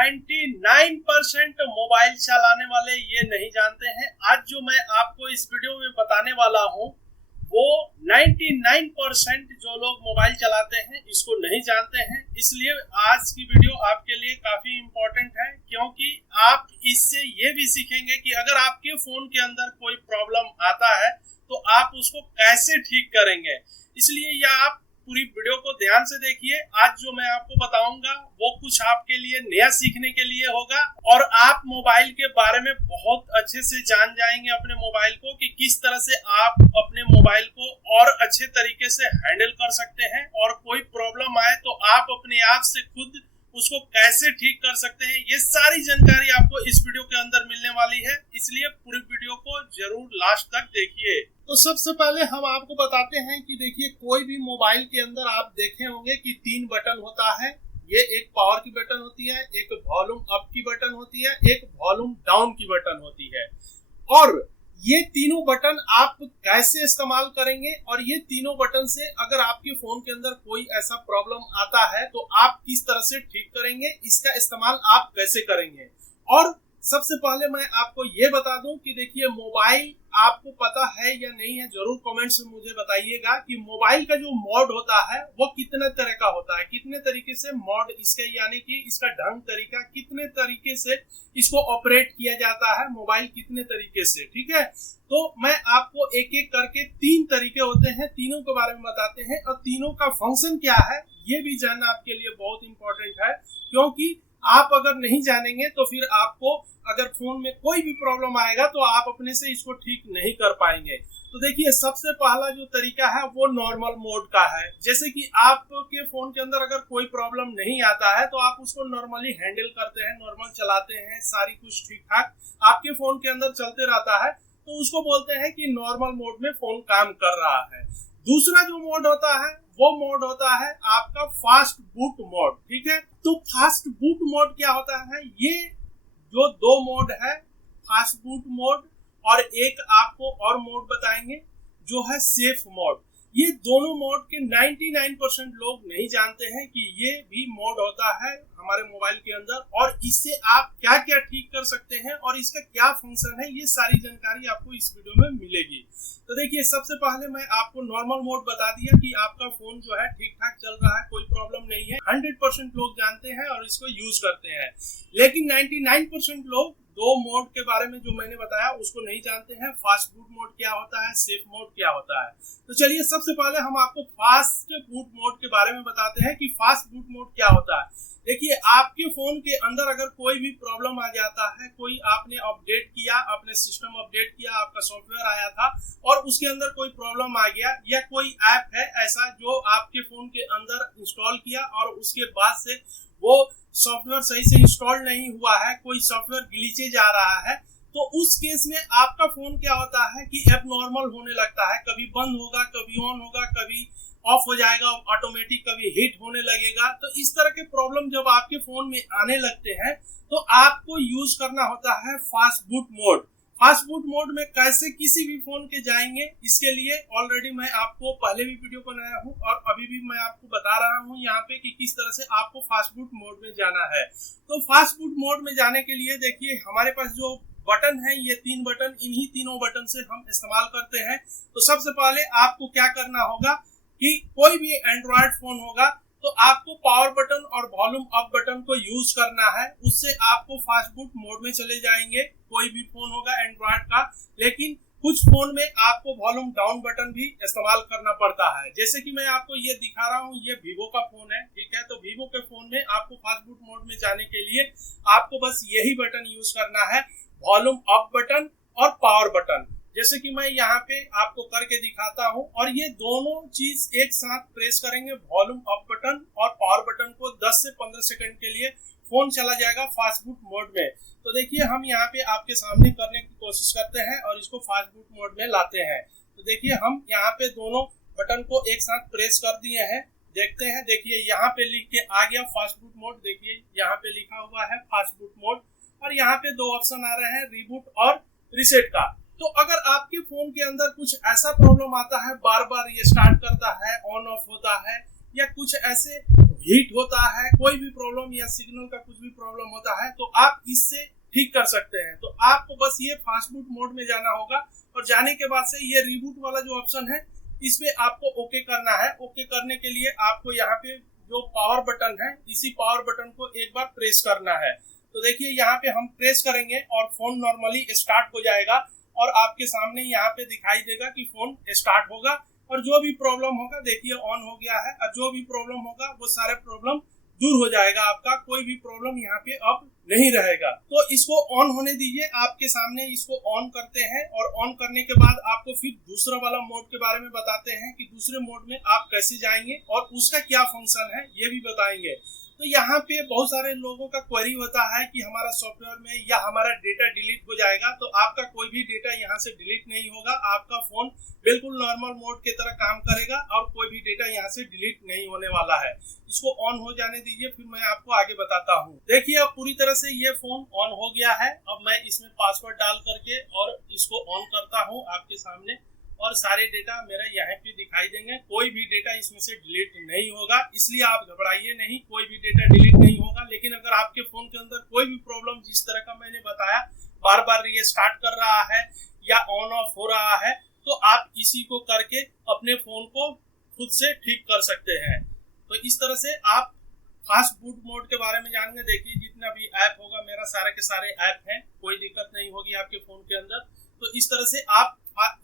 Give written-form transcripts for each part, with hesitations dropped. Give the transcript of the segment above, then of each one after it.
99% mobile चलाने वाले ये नहीं जानते हैं। आज जो मैं आपको इस वीडियो में बताने वाला हूँ वो 99% जो लोग मोबाइल चलाते हैं इसको नहीं जानते हैं। इसलिए आज की वीडियो आपके लिए काफी इम्पोर्टेंट है, क्योंकि आप इससे ये भी सीखेंगे कि अगर आपके फोन के अंदर कोई प्रॉब्लम आता है तो आप उसको कैसे ठीक करेंगे। इसलिए यह आप पूरी वीडियो को ध्यान से देखिए। आज जो मैं आपको बताऊंगा वो कुछ आपके लिए नया सीखने के लिए होगा और आप मोबाइल के बारे में बहुत अच्छे से जान जाएंगे अपने मोबाइल को, कि किस तरह से आप अपने मोबाइल को और अच्छे तरीके से हैंडल कर सकते हैं और कोई प्रॉब्लम आए तो आप अपने आप से खुद उसको कैसे ठीक कर सकते हैं। ये सारी जानकारी आपको इस वीडियो के अंदर मिलने वाली है, इसलिए पूरी वीडियो को जरूर लास्ट तक देखिए। तो सबसे पहले हम आपको बताते हैं कि देखिए, कोई भी मोबाइल के अंदर आप देखे होंगे कि 3 बटन होता है। ये एक पावर की बटन होती है, एक वॉल्यूम अप की बटन होती है, एक वॉल्यूम डाउन की बटन होती है। और ये तीनों बटन आप कैसे इस्तेमाल करेंगे और ये तीनों बटन से अगर आपके फोन के अंदर कोई ऐसा प्रॉब्लम आता है तो आप किस तरह से ठीक करेंगे, इसका इस्तेमाल आप कैसे करेंगे। और सबसे पहले मैं आपको ये बता दूं कि देखिए, मोबाइल आपको पता है या नहीं है, जरूर कमेंट्स में मुझे बताइएगा कि मोबाइल का जो मोड होता है वो कितने तरह का होता है, कितने तरीके से मोड इसके, यानी कि इसका ढंग तरीका, कितने तरीके से इसको ऑपरेट किया जाता है मोबाइल, कितने तरीके से। ठीक है, तो मैं आपको एक एक करके 3 तरीके होते हैं, तीनों के बारे में बताते हैं और तीनों का फंक्शन क्या है ये भी जानना आपके लिए बहुत इंपॉर्टेंट है। क्योंकि आप अगर नहीं जानेंगे तो फिर आपको अगर फोन में कोई भी प्रॉब्लम आएगा तो आप अपने से इसको ठीक नहीं कर पाएंगे। तो देखिए, सबसे पहला जो तरीका है वो नॉर्मल मोड का है। जैसे कि आपके फोन के अंदर अगर कोई प्रॉब्लम नहीं आता है तो आप उसको नॉर्मली हैंडल करते हैं, नॉर्मल चलाते हैं, सारी कुछ ठीक ठाक आपके फोन के अंदर चलते रहता है, तो उसको बोलते हैं कि नॉर्मल मोड में फोन काम कर रहा है। दूसरा जो मोड होता है वो मोड होता है आपका फास्ट बूट मोड। ठीक है, तो फास्ट बूट मोड क्या होता है, ये जो 2 मोड है, फास्ट बूट मोड और एक आपको और मोड बताएंगे जो है सेफ मोड। ये दोनों मोड के 99% लोग नहीं जानते हैं कि ये भी मोड होता है हमारे मोबाइल के अंदर और इससे आप क्या क्या ठीक कर सकते हैं और इसका क्या फंक्शन है, ये सारी जानकारी आपको इस वीडियो में मिलेगी। तो देखिए, सबसे पहले मैं आपको नॉर्मल मोड बता दिया कि आपका फोन जो है ठीक ठाक चल रहा है, कोई प्रॉब्लम नहीं है। 100% लोग जानते हैं और इसको यूज करते हैं, लेकिन 99% लोग 2 मोड के बारे में जो मैंने बताया उसको नहीं जानते हैं। फास्ट बूट मोड क्या होता है, सेफ मोड क्या होता है। तो चलिए, सबसे पहले हम आपको फास्ट बूट मोड के बारे में बताते हैं कि फास्ट बूट मोड क्या होता है। देखिए, आपके फोन के अंदर अगर कोई भी प्रॉब्लम आ जाता है, कोई आपने अपडेट किया, आपने सिस्टम अपडेट किया, आपका सॉफ्टवेयर आया था और उसके अंदर कोई प्रॉब्लम आ गया, या कोई ऐप है ऐसा जो आपके फोन के अंदर इंस्टॉल किया और उसके बाद से वो सॉफ्टवेयर सही से इंस्टॉल नहीं हुआ है, कोई सॉफ्टवेयर ग्लिचेज आ रहा है, तो उस केस में आपका फोन क्या होता है कि एबनॉर्मल होने लगता है। कभी बंद होगा, कभी ऑन होगा, कभी ऑफ हो जाएगा ऑटोमेटिक, कभी हीट होने लगेगा। तो इस तरह के प्रॉब्लम जब आपके फोन में आने लगते हैं तो आपको यूज करना होता है fast boot mode. Fast boot mode में कैसे किसी भी फोन के जाएंगे, इसके लिए ऑलरेडी मैं आपको पहले भी वीडियो बनाया हूं और अभी भी मैं आपको बता रहा हूं यहाँ पे कि किस तरह से आपको फास्ट बूट मोड में जाना है। तो फास्ट बूट मोड में जाने के लिए देखिए, हमारे पास जो बटन है ये 3 बटन, इन्हीं तीनों बटन से हम इस्तेमाल करते हैं। तो सबसे पहले आपको क्या करना होगा कि कोई भी एंड्रॉयड फोन होगा तो आपको पावर बटन और वॉल्यूम अप बटन को यूज करना है, उससे आपको फास्ट बूट मोड में चले जाएंगे। कोई भी फोन होगा एंड्रॉयड का, लेकिन कुछ फोन में आपको वॉल्यूम डाउन बटन भी इस्तेमाल करना पड़ता है। जैसे कि मैं आपको ये दिखा रहा हूँ, ये वीवो का फोन है। ठीक है, तो वीवो के फोन में आपको फास्ट बूट मोड में जाने के लिए आपको बस यही बटन यूज करना है, वॉल्यूम अप बटन और पावर बटन। जैसे कि मैं यहाँ पे आपको करके दिखाता हूँ, और ये दोनों चीज एक साथ प्रेस करेंगे, वॉल्यूम अप बटन और पावर बटन को 10 से 15 सेकंड के लिए फोन चला जाएगा फास्ट बूट मोड में। तो देखिए, हम यहाँ पे आपके सामने करने की कोशिश करते हैं और इसको फास्ट बूट मोड में लाते हैं। तो देखिए, हम यहाँ पे दोनों बटन को एक साथ प्रेस कर दिए हैं। देखते हैं, देखिए यहाँ पे लिख के आ गया फास्ट बूट मोड। देखिए यहाँ पे लिखा हुआ है फास्ट बूट मोड और यहाँ पे 2 ऑप्शन आ रहे हैं, रिबूट और रिसेट का। तो अगर आपके फोन के अंदर कुछ ऐसा प्रॉब्लम आता है, बार बार ये स्टार्ट करता है, ऑन ऑफ होता है, या कुछ ऐसे हीट होता है, कोई भी प्रॉब्लम या सिग्नल का कुछ भी प्रॉब्लम होता है, तो आप इससे ठीक कर सकते हैं। तो आपको बस ये फास्ट बूट मोड में जाना होगा और जाने के बाद से ये रिबूट वाला जो ऑप्शन है इसमें आपको ओके करना है। ओके करने के लिए आपको यहाँ पे जो पावर बटन है, इसी पावर बटन को एक बार प्रेस करना है। तो देखिए यहाँ पे हम प्रेस करेंगे और फोन नॉर्मली स्टार्ट हो जाएगा और आपके सामने यहाँ पे दिखाई देगा कि फोन स्टार्ट होगा और जो भी प्रॉब्लम होगा देखिए ऑन हो गया है और जो भी प्रॉब्लम होगा वो सारे प्रॉब्लम दूर हो जाएगा, आपका कोई भी प्रॉब्लम यहाँ पे अब नहीं रहेगा। तो इसको ऑन होने दीजिए, आपके सामने इसको ऑन करते हैं और ऑन करने के बाद आपको फिर दूसरा वाला मोड के बारे में बताते हैं कि दूसरे मोड में आप कैसे जाएंगे और उसका क्या फंक्शन है ये भी बताएंगे। तो यहाँ पे बहुत सारे लोगों का क्वेरी होता है कि हमारा सॉफ्टवेयर में या हमारा डेटा डिलीट हो जाएगा। तो आपका कोई भी डेटा यहाँ से डिलीट नहीं होगा, आपका फोन बिल्कुल नॉर्मल मोड की तरह काम करेगा और कोई भी डेटा यहाँ से डिलीट नहीं होने वाला है। इसको ऑन हो जाने दीजिए, फिर मैं आपको आगे बताता हूँ। देखिए अब पूरी तरह से ये फोन ऑन हो गया है। अब मैं इसमें पासवर्ड डाल करके और इसको ऑन करता हूँ आपके सामने और सारे डेटा मेरा यहाँ पे दिखाई देंगे। कोई भी डेटा इसमें से डिलीट नहीं होगा, इसलिए आप घबराइए नहीं, कोई भी डेटा डिलीट नहीं होगा। लेकिन अगर आपके फोन के अंदर कोई भी प्रॉब्लम जिस तरह का मैंने बताया बार बार रीस्टार्ट कर रहा है या ऑन ऑफ हो रहा है, तो आप इसी को करके अपने फोन को खुद से ठीक कर सकते हैं। तो इस तरह से आप फास्ट बूट मोड के बारे में जानेंगे। देखिए जितना भी ऐप होगा मेरा सारे के सारे ऐप हैं, कोई दिक्कत नहीं होगी आपके फोन के अंदर। तो इस तरह से आप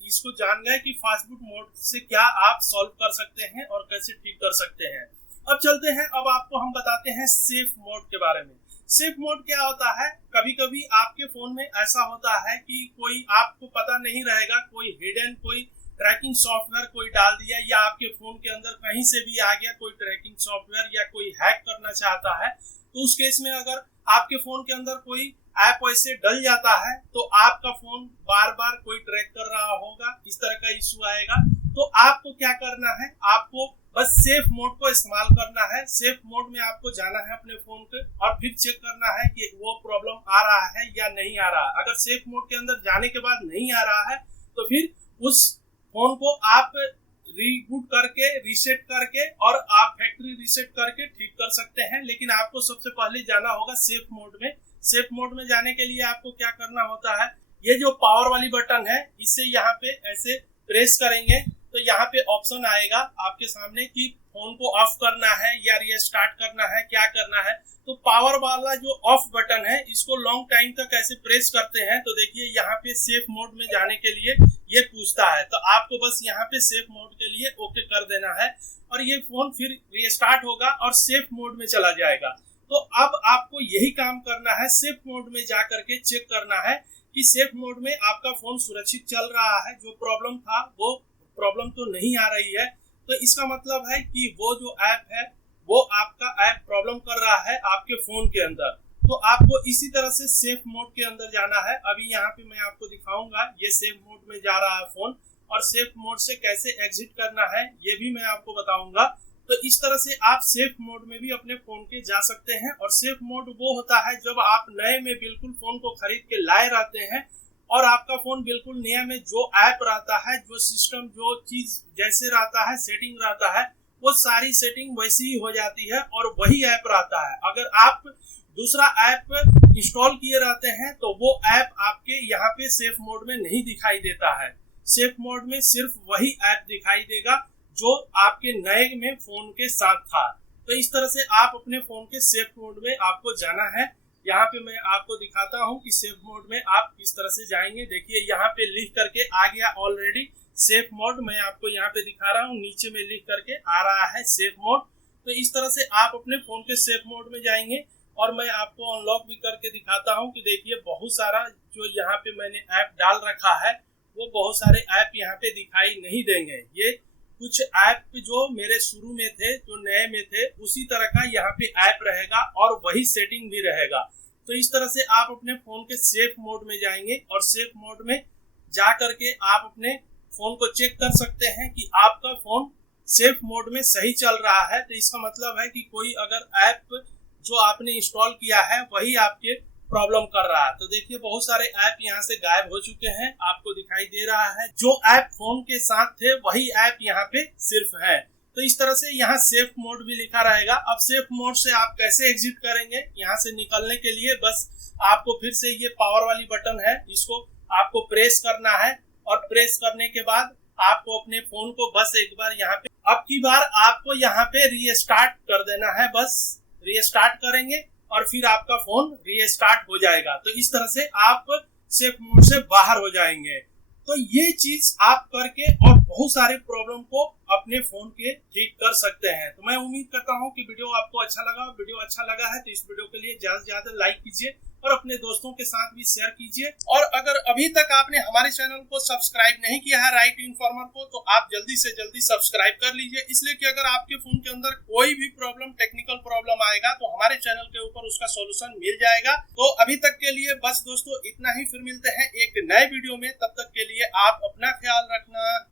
इसको जान गए कि फास्ट बूट मोड से क्या आप सॉल्व कर सकते हैं और कैसे ठीक कर सकते हैं। अब चलते हैं, अब आपको हम बताते हैं सेफ मोड के बारे में। सेफ मोड क्या होता है? कभी कभी आपके फोन में ऐसा होता है कि कोई आपको पता नहीं रहेगा, कोई हिडन कोई ट्रैकिंग सॉफ्टवेयर कोई डाल दिया या आपके फोन के अंदर कहीं से भी आ गया कोई ट्रैकिंग सॉफ्टवेयर या कोई हैक करना चाहता है। तो उस केस में अगर आपके फोन के अंदर कोई ऐप वैसे डल जाता है तो आपका फोन बार बार कोई ट्रैक कर रहा होगा, इस तरह का इशू आएगा। तो आपको क्या करना है, आपको बस सेफ मोड को इस्तेमाल करना है। सेफ मोड में आपको जाना है अपने फोन के और फिर चेक करना है कि वो प्रॉब्लम आ रहा है या नहीं आ रहा है। अगर सेफ मोड के अंदर जाने के बाद नहीं आ रहा है तो फिर उस फोन को आप रीबूट करके रीसेट करके और आप फैक्ट्री रीसेट करके ठीक कर सकते हैं। लेकिन आपको सबसे पहले जाना होगा सेफ मोड में। सेफ मोड में जाने के लिए आपको क्या करना होता है, ये जो पावर वाली बटन है इसे यहाँ पे ऐसे प्रेस करेंगे तो यहाँ पे ऑप्शन आएगा आपके सामने कि फोन को ऑफ करना है या रीस्टार्ट करना है, क्या करना है। तो पावर वाला जो ऑफ बटन है इसको लॉन्ग टाइम तक ऐसे प्रेस करते हैं तो देखिए यहाँ पे सेफ मोड में जाने के लिए ये पूछता है। तो आपको बस यहाँ पे सेफ मोड के लिए ओके कर देना है और ये फोन फिर रीस्टार्ट होगा और सेफ मोड में चला जाएगा। तो अब आपको यही काम करना है, सेफ मोड में जा करके चेक करना है कि सेफ मोड में आपका फोन सुरक्षित चल रहा है, जो प्रॉब्लम था वो प्रॉब्लम तो नहीं आ रही है। तो इसका मतलब है कि वो जो ऐप है वो आपका ऐप प्रॉब्लम कर रहा है आपके फोन के अंदर। तो आपको इसी तरह से सेफ मोड के अंदर जाना है। अभी यहाँ पे मैं आपको दिखाऊंगा, ये सेफ मोड में जा रहा है फोन और सेफ मोड से कैसे एग्जिट करना है ये भी मैं आपको बताऊंगा। तो इस तरह से आप सेफ मोड में भी अपने फोन के जा सकते हैं। और सेफ मोड वो होता है जब आप नए में बिल्कुल फोन को खरीद के लाए रहते हैं और आपका फोन बिल्कुल नया में जो ऐप रहता है, जो सिस्टम, जो चीज जैसे रहता है, सेटिंग रहता है, वो सारी सेटिंग वैसी ही हो जाती है और वही ऐप रहता है। अगर आप दूसरा ऐप इंस्टॉल किए रहते हैं तो वो ऐप आपके यहाँ पे सेफ मोड में नहीं दिखाई देता है। सेफ मोड में सिर्फ वही ऐप दिखाई देगा जो आपके नए में फोन के साथ था। तो इस तरह से आप अपने फोन के सेफ मोड में आपको जाना है। यहाँ पे मैं आपको दिखाता हूँ कि सेफ मोड में आप किस तरह से जाएंगे। देखिए यहाँ पे लिख करके आ गया ऑलरेडी सेफ मोड, मैं आपको यहाँ पे दिखा रहा हूँ, नीचे में लिख करके आ रहा है सेफ मोड। तो इस तरह से आप अपने फोन के सेफ मोड में जाएंगे और मैं आपको अनलॉक भी करके दिखाता हूँ कि देखिए बहुत सारा जो यहाँ पे मैंने ऐप डाल रखा है वो बहुत सारे ऐप यहाँ पे दिखाई नहीं देंगे। ये कुछ ऐप जो मेरे शुरू में थे, जो नए में थे, उसी तरह का यहाँ पे ऐप रहेगा और वही सेटिंग भी रहेगा। तो इस तरह से आप अपने फोन के सेफ मोड में जाएंगे और सेफ मोड में जा करके आप अपने फोन को चेक कर सकते हैं कि आपका फोन सेफ मोड में सही चल रहा है। तो इसका मतलब है कि कोई अगर ऐप जो आपने इंस्टॉल किया है वही आपके प्रॉब्लम कर रहा है। तो देखिए बहुत सारे ऐप यहाँ से गायब हो चुके हैं, आपको दिखाई दे रहा है। जो ऐप फोन के साथ थे वही ऐप यहाँ पे सिर्फ है। तो इस तरह से यहाँ सेफ मोड भी लिखा रहेगा। अब सेफ मोड से आप कैसे एग्जिट करेंगे, यहाँ से निकलने के लिए बस आपको फिर से ये पावर वाली बटन है, इसको आपको प्रेस करना है और प्रेस करने के बाद आपको अपने फोन को बस एक बार यहाँ पे, अब की बार आपको यहाँ पे रीस्टार्ट कर देना है। बस रीस्टार्ट करेंगे और फिर आपका फोन रीस्टार्ट हो जाएगा। तो इस तरह से आप सेफ मोड से बाहर हो जाएंगे। तो ये चीज आप करके और बहुत सारे प्रॉब्लम को अपने फोन के ठीक कर सकते हैं। तो मैं उम्मीद करता हूँ कि वीडियो आपको अच्छा लगा। वीडियो अच्छा लगा है तो इस वीडियो के लिए ज्यादा से ज्यादा लाइक कीजिए और अपने दोस्तों के साथ भी शेयर कीजिए। और अगर अभी तक आपने हमारे चैनल को सब्सक्राइब नहीं किया है राइट इन्फॉर्मर को, तो आप जल्दी से जल्दी सब्सक्राइब कर लीजिए। इसलिए कि अगर आपके फोन के अंदर कोई भी प्रॉब्लम, टेक्निकल प्रॉब्लम आएगा तो हमारे चैनल के ऊपर उसका सॉल्यूशन मिल जाएगा। तो अभी तक के लिए बस दोस्तों इतना ही, फिर मिलते हैं एक नए वीडियो में। तब तक के लिए आप अपना ख्याल रखना।